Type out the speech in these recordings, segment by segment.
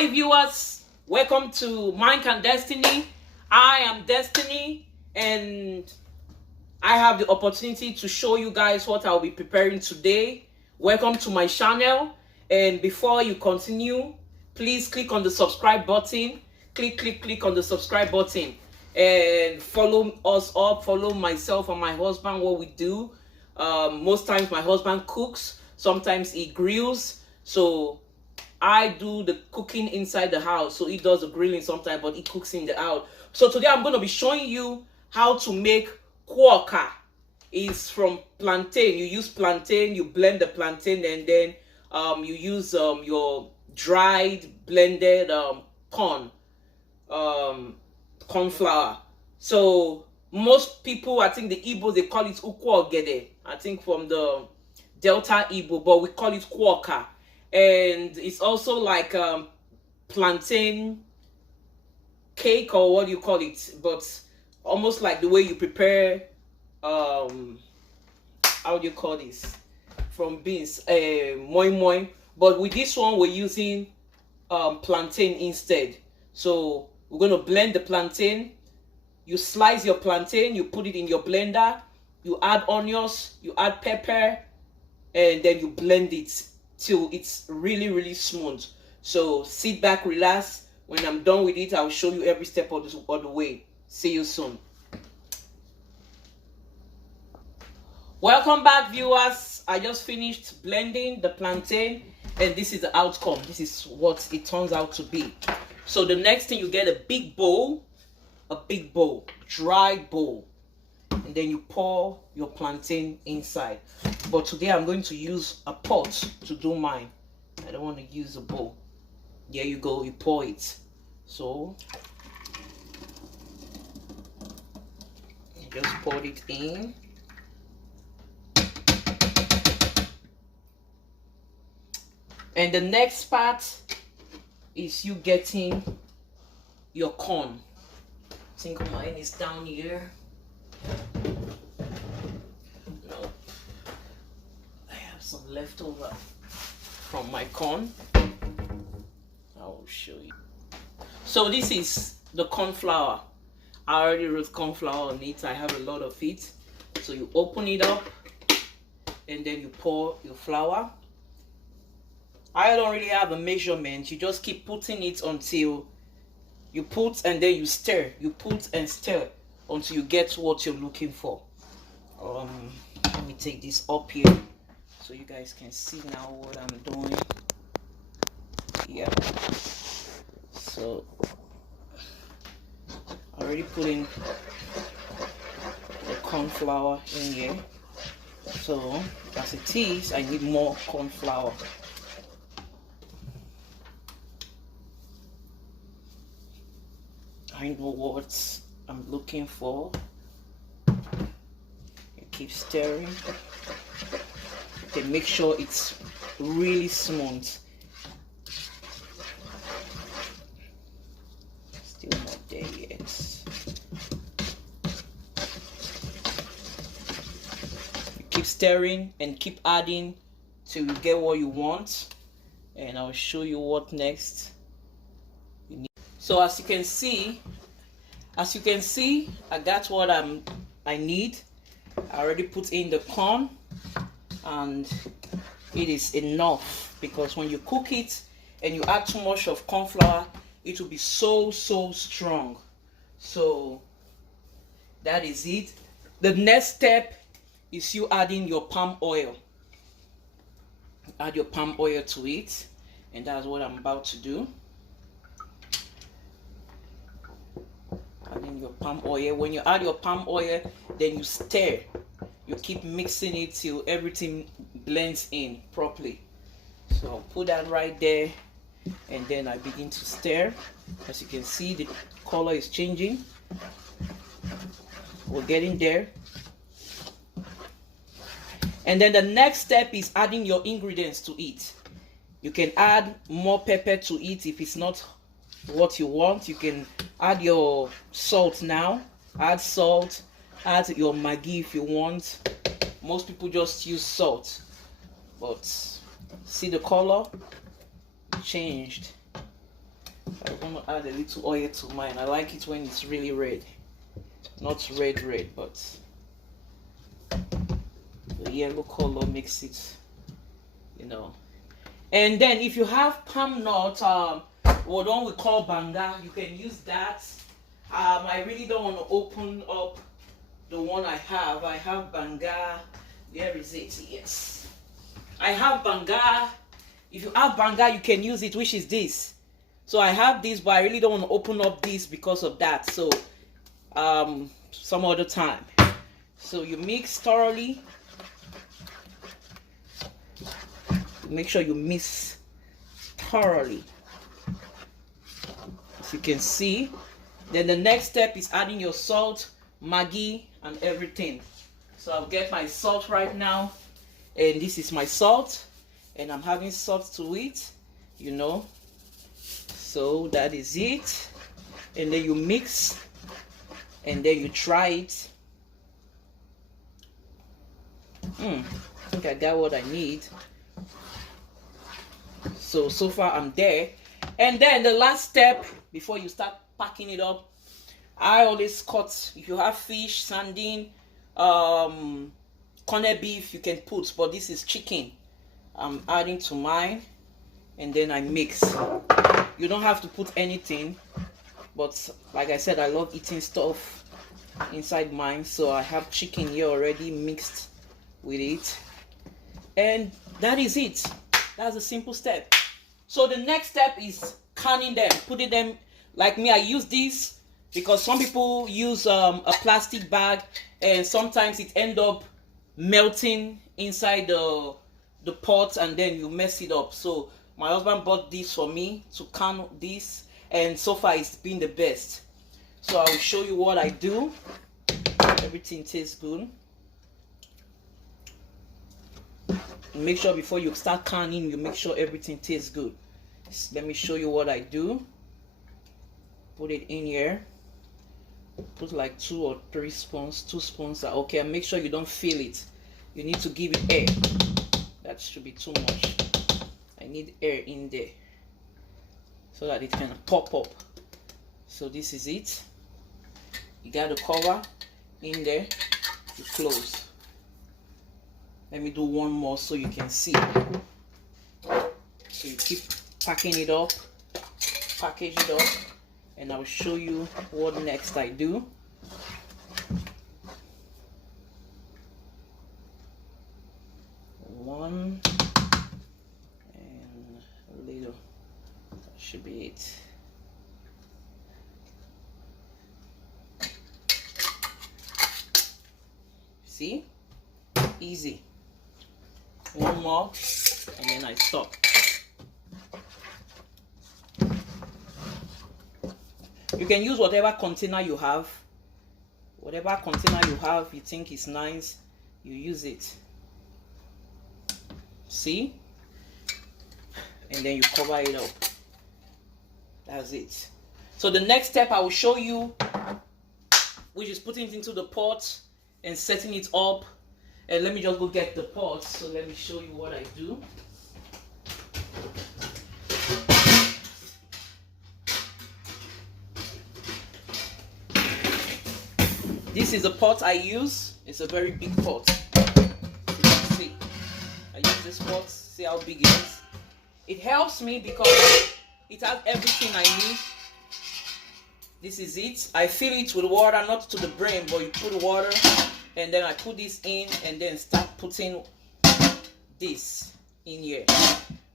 Hi viewers, welcome to Mind and Destiny. I am Destiny and I have the opportunity to show you guys what I'll be preparing today. Welcome to my channel, and before you continue, please click on the subscribe button. Click on the subscribe button and follow us up, follow myself and my husband what we do. Most times my husband cooks, sometimes he grills, so I do the cooking inside the house. So he does the grilling sometimes, but he cooks in the out. So today I'm going to be showing you how to make Kworka. It's from plantain. You use plantain, you blend the plantain, and then you use your dried blended corn flour. So most people, I think the Igbo, they call it Nkwogede. I think from the Delta Igbo, but we call it Kworka. And it's also like plantain cake, or what do you call it, but almost like the way you prepare how do you call this, from beans, moi moi. But with this one we're using plantain instead. So we're going to blend the plantain. You slice your plantain, you put it in your blender, you add onions, you add pepper, and then you blend it till it's really smooth. So sit back, relax. When I'm done with it, I'll show you every step of the way. See you soon. Welcome back viewers. I just finished blending the plantain and this is the outcome. This is what it turns out to be. So the next thing, you get a big bowl, dry bowl, and then you pour your plantain inside. But today I'm going to use a pot to do mine. I don't want to use a bowl. There you go, you pour it. So you just pour it in. And the next part is you getting your corn. I think mine is down here. No, I have some leftover from my corn. I will show you. So this is the corn flour. I already wrote corn flour on it. I have a lot of it. So you open it up and then you pour your flour. I don't really have a measurement. You just keep putting it until you put, and then you stir. You put and stir until you get what you're looking for. Let me take this up here so you guys can see now what I'm doing. Yeah. So I already put in the corn flour in here. So as it is, I need more corn flour. I know what I'm looking for. You keep stirring. Okay, make sure it's really smooth. Still not there yet. You keep stirring and keep adding till you get what you want, and I'll show you what next you need. So as you can see, I got what I need. I already put in the corn, and it is enough, because when you cook it and you add too much of corn flour, it will be so strong. So that is it. The next step is you adding your palm oil. Add your palm oil to it, and that's what I'm about to do. Adding your palm oil. When you add your palm oil, then you stir. You keep mixing it till everything blends in properly. So I'll put that right there, and then I begin to stir. As you can see, the color is changing. We're getting there. And then the next step is adding your ingredients to it. You can add more pepper to it if it's not what you want. You can add your salt now. Add salt. Add your Maggi if you want. Most people just use salt, but see the color changed. I want to add a little oil to mine. I like it when it's really red, not red, but the yellow color makes it, you know. And then if you have palm nut, what one we call banga, you can use that. I really don't want to open up the one I have. I have banga. There is it. Yes, I have banga. If you have banga, you can use it, which is this. So I have this, but I really don't want to open up this because of that. So some other time. So you mix thoroughly. Make sure you mix thoroughly, as you can see. Then the next step is adding your salt, Maggi, and everything. So I'll get my salt right now, and this is my salt, and I'm having salt to it, you know. So that is it. And then you mix, and then you try it. I think I got what I need. So far I'm there. And then the last step before you start packing it up, I always cut. If you have fish, sardine, corned beef, you can put, but this is chicken. I'm adding to mine, and then I mix. You don't have to put anything, but like I said, I love eating stuff inside mine, so I have chicken here already mixed with it, and that is it. That's a simple step. So the next step is canning them, putting them, like me, I use this because some people use a plastic bag, and sometimes it end up melting inside the pot, and then you mess it up. So my husband bought this for me to can this, and so far it's been the best. So I will show you what I do. Everything tastes good. Make sure before you start canning, you make sure everything tastes good. Let me show you what I do. Put it in here. Put like 2 or 3 spoons. 2 spoons are okay. And make sure you don't fill it. You need to give it air. That should be too much. I need air in there so that it can pop up. So this is it. You got the cover in there. You close. Let me do one more so you can see. So you keep packing it up, package it up, and I'll show you what next I do. One and a little. That should be it. See? Easy. One more, and then I stop. You can use whatever container you have. Whatever container you have, you think is nice, you use it. See? And then you cover it up. That's it. So the next step I will show you, which is putting it into the pot and setting it up. And let me just go get the pot. So let me show you what I do. This is the pot I use. It's a very big pot. You can see. I use this pot. See how big it is. It helps me because it has everything I need. This is it. I fill it with water, not to the brim, but you put water. And then I put this in and then start putting this in here.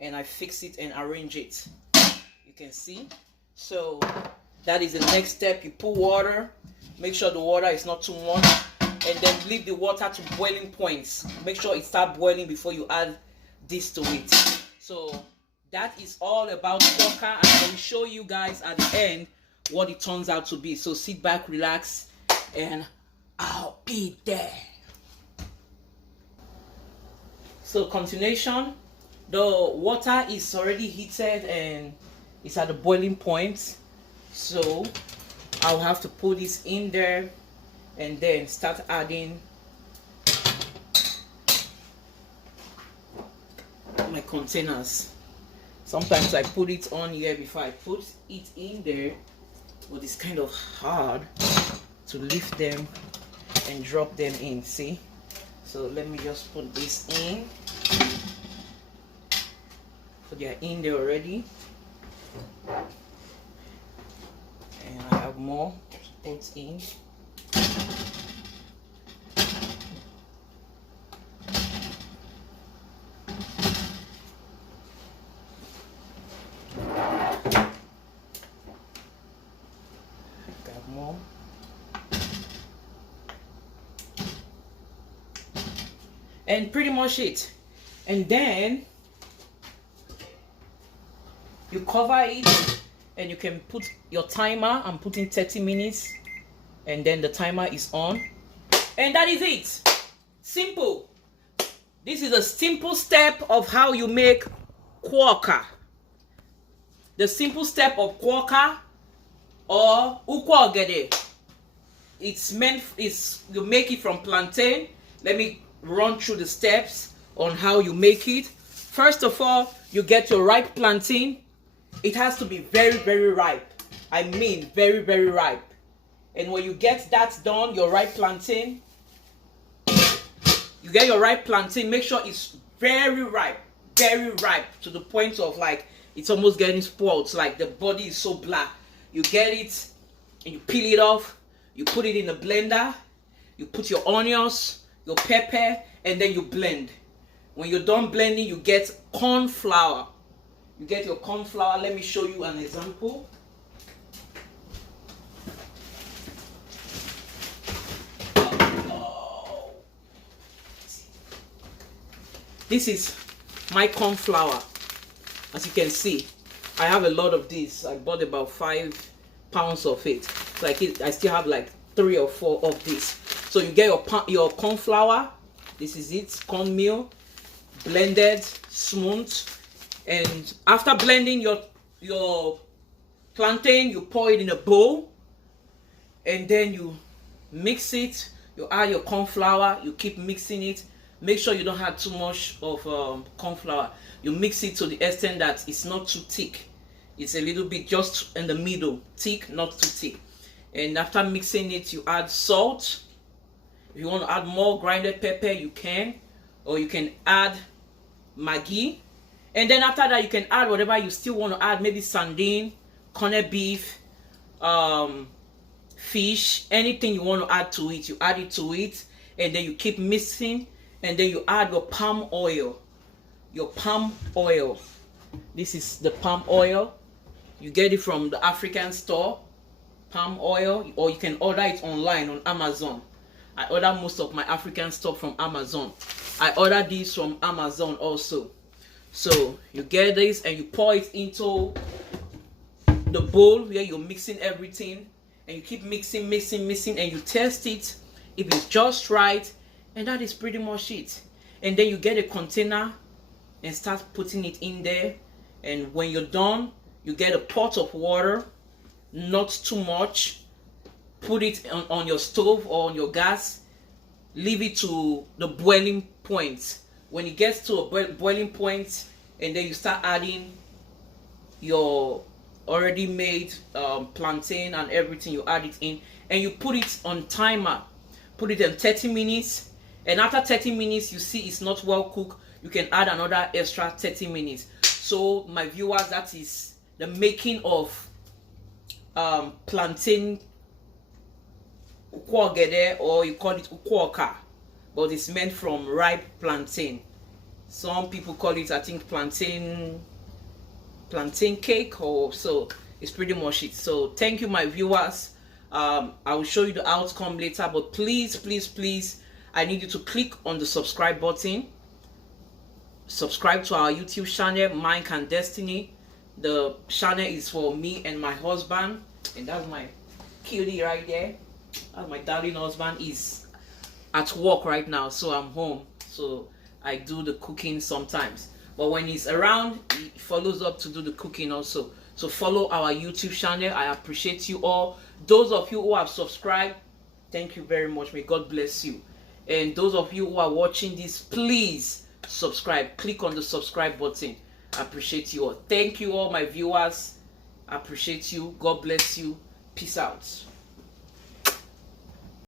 And I fix it and arrange it. You can see. So that is the next step. You put water. Make sure the water is not too much. And then leave the water to boiling points. Make sure it starts boiling before you add this to it. So that is all about Kworka. And I will show you guys at the end what it turns out to be. So sit back, relax, and I'll be there. So continuation, the water is already heated and it's at the boiling point. So I'll have to put this in there and then start adding my containers. Sometimes I put it on here before I put it in there, but it's kind of hard to lift them and drop them in, see? So let me just put this in. So they are in there already. And I have more to put in. Got more. And pretty much it. And then you cover it, and you can put your timer. I'm putting 30 minutes, and then the timer is on, and that is it. Simple. This is a simple step of how you make Kworka. The simple step of Kworka or Nkwogede. You make it from plantain. Let me run through the steps on how you make it. First of all, you get your ripe plantain. It has to be very, very ripe. I mean very, very ripe. And when you get that done, your ripe plantain, you get your ripe plantain, make sure it's very ripe to the point of like it's almost getting spoiled, like the body is so black. You get it and you peel it off, you put it in a blender, you put your onions, your pepper, and then you blend. When you're done blending, you get corn flour. You get your corn flour. Let me show you an example. This is my corn flour. As you can see, I have a lot of this. I bought about 5 pounds of it. So I still have like 3 or 4 of this. So you get your corn flour. This is it, cornmeal, blended, smooth. And after blending your plantain, you pour it in a bowl, and then you mix it. You add your corn flour. You keep mixing it. Make sure you don't have too much of corn flour. You mix it to the extent that it's not too thick. It's a little bit just in the middle, thick, not too thick. And after mixing it, you add salt. If you want to add more grinded pepper, you can, or you can add Maggi. And then after that, you can add whatever you still want to add, maybe sardine, corned beef, fish, anything you want to add to it. You add it to it, and then you keep mixing, and then you add your palm oil. Your palm oil. This is the palm oil. You get it from the African store, palm oil, or you can order it online on Amazon. I order most of my African stuff from Amazon. I order these from Amazon also. So you get this and you pour it into the bowl where you're mixing everything, and you keep mixing, and you test it if it's just right, and that is pretty much it. And then you get a container and start putting it in there, and when you're done, you get a pot of water, not too much. Put it on your stove or on your gas. Leave it to the boiling point. When it gets to a boiling point, and then you start adding your already made plantain and everything, you add it in, and you put it on timer. Put it on 30 minutes, and after 30 minutes you see it's not well cooked, you can add another extra 30 minutes. So my viewers, that is the making of plantain Nkwogede, or you call it Kworka, but it's meant from ripe plantain. Some people call it, I think, plantain cake, or so. It's pretty much it. So thank you, my viewers. I will show you the outcome later, but please, I need you to click on the subscribe button. Subscribe to our YouTube channel, Mind and Destiny. The channel is for me and my husband, and that's my cutie right there. My darling husband is at work right now, so I'm home, so I do the cooking sometimes, but when he's around, he follows up to do the cooking also. So follow our YouTube channel. I appreciate you all. Those of you who have subscribed, thank you very much. May God bless you. And those of you who are watching this, please subscribe. Click on the subscribe button. I appreciate you all. Thank you all, my viewers. I appreciate you. God bless you. Peace out.